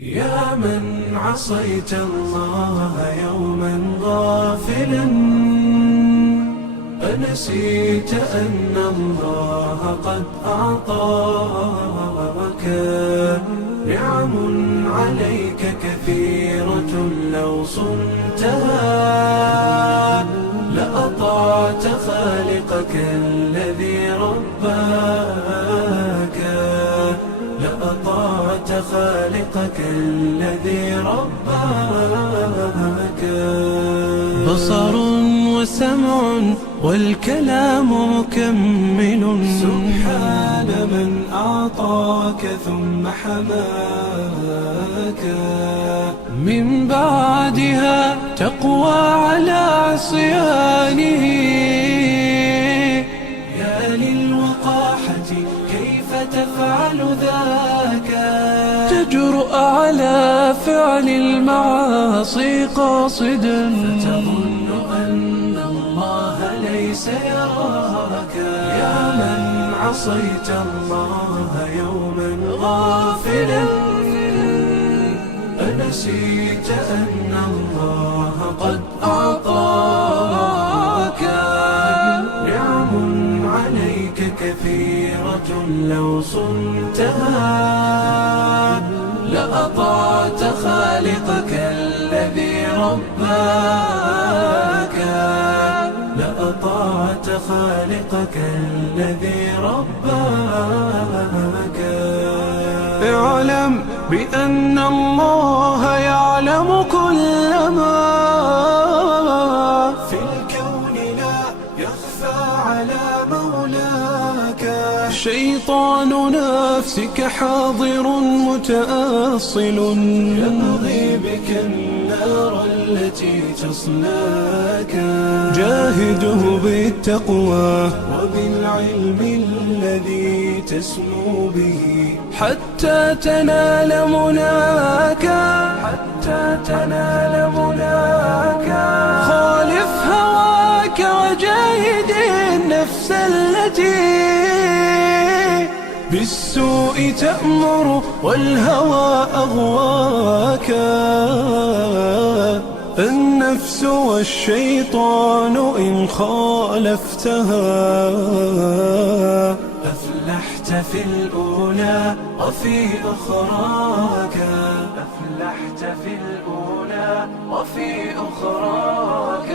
يا من عصيت الله يوما غافلا، أنسيت أن الله قد أعطاك نعم عليك كثيرة، لو صنتها لأطعت خالقك الذي رباك، لأطعت خالقك الذي رباك. بصر وسمع والكلام مكمل، سبحان من أعطاك ثم حماك. من بعدها تقوى على عصيانه، يا للوقاحة كيف تفعل ذاك؟ تجرؤ على فعل المعاصي قاصدا، فتظن أن الله ليس يراك. يا من عصيت الله يوما غافلا، أنسيت أن الله قد أعطاك نعم عليك كثيرة، لو صنتها لأطعت خالقك الذي رباك، لأطعت خالقك الذي رباك. اعلم بأن الله يعلم كل ما في الكون، لا يخفى على مولاك. شيطان نفسك حاضر متأصل، يبغي بك النار التي تصلاك. جاهده بالتقوى وبالعلم الذي تسمو به، حتى تنال مناك، حتى تنال مناك. خالف هواك وجاهد النفس التي بالسوء تأمر والهوى أغواك. النفس والشيطان إن خالفتها أفلحت في الأولى وفي أخراك، أفلحت في الأولى وفي أخراك.